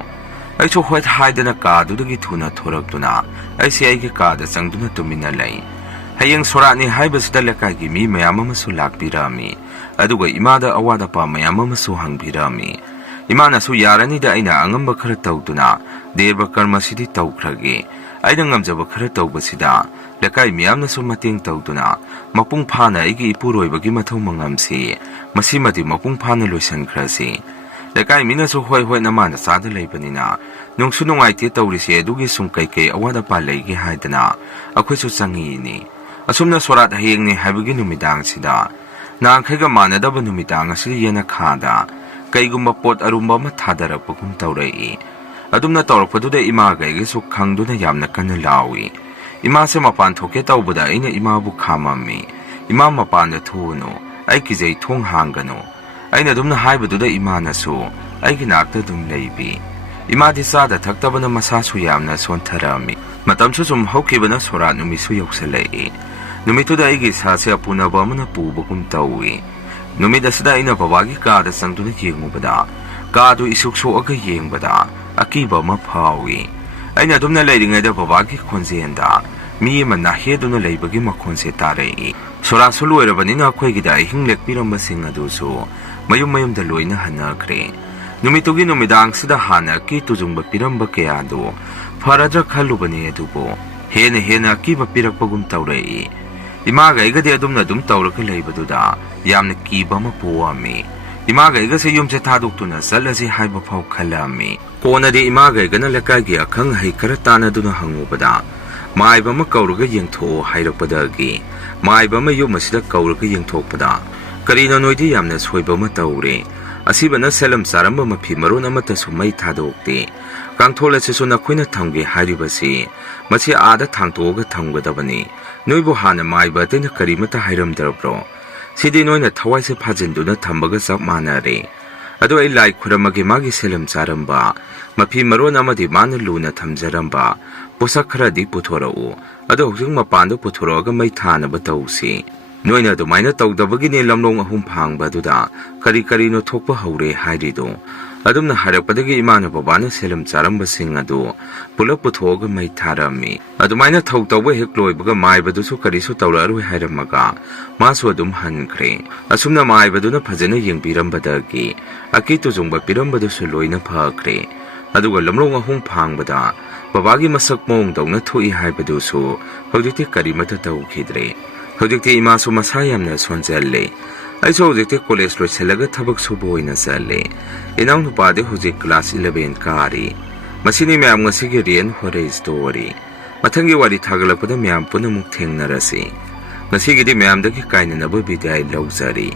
ai so hwat haidana ka dudagi thuna thoraktuna ai se ai ge ka da changduna tumina lai hayeng sorani haibasida lekagi mi mayama masu lakbirami aduga imada awada pa mayama masu hangbirami imana su yarani da aina angamba khara tawduna derba karma sidi tawkhrage aina ngamjaba khara tawbasida lekai miyamna su mating tawduna mapung phana aigi ipuroibagi mathau mangamsi masimati mapung phana loisan khrasi lekai mina su hoi hoi namana sada leibanina nungsu nungaite tawrisi adugi sungkai kai awada pa leige haidana akhoi su changi ni asumna sorat hayengni haibagi numidang sida nang khaiga manadaba numitang asidi yena khada kaigumba pot arumba ma thadarakpagum tawrei adumna tawrakpaduda ima gaige su khangduna yamna kanna lawi ima se mapan thoke tawbuda ina ima bu khamami ima mapan da thuno ai kijai thong hangano aina dumna haibaduda ima na su ai gi nakta dum leibi ima di sada thaktabana masa su yamna sontharami matam su sum hokibana sorat numi su yoksalei numituda aigi sase apunaba amana pubagum tawi numida sida ina babagi ka da sangtuna yengubada ka du isukso aga yengbada akiba ma phawi aina dumna leiringa da babagi khonjenda mi ma na heduna leibagi makhonse tarei sora suluerabani na khoi gida hinglek piramba singa du so mayum da loina hanakre numitugi numidang sida hana ki tujungba piramba kaya do faradra khalubani adubo hena kiba pirakpagum tawrei imaga igadi adumna dum tawraka leibaduda yamna kiba ma poami imaga igase yumse thaduktuna salasi haiba phau khalami konadi imaga igana lekagi akhang hai karatana duna hangubada maiba ma kawruga yengtho hairakpadagi maiba ma yumasida kawruga yengthokpada karina noidi yamna soiba ma tawre asibana selam saramba ma phimaron amata sumai thadokte kangthola sesuna khoina thamge haribasi machi ada thangtoga thamgadabani noibu hana maiba tena karimata hairamdarabro sidi noina thawaise phajinduna thambaga chap manare adu ai lai khuramagi magi selam saramba mapi maron amadi mana luna thamjaramba posak kharadi puthorau adu hojing mapandu puthoroga mai thana batausi noina du maina tawdabagi ne lamlong ahum phangba duda kari no thokpa haure hairido adumna harakpadagi imana babana selam charamba sing adu pulap puthoga mai tharami adumaina thawtawba hekloibaga maibadu su karisu tawraru hairamaga masu adum hankre asumna maibaduna phajana yengbirambadagi akitu jungba pirambadu su loina phakre aduga lamrong ahum phangbada babagi masak mong dawna thoi haibadu su hojiti karimata tawkhidre hojiti imasu masayamna sonjalle aiso hojiti college loisalaga thabak subo ina sale inaw nupade hojik class 11 kari masini mayam ngasigi rian hore story mathangi wari thagalakpada mayam punamuk thengnarasi ngasigi di mayam dagi kainanaba bidai laujari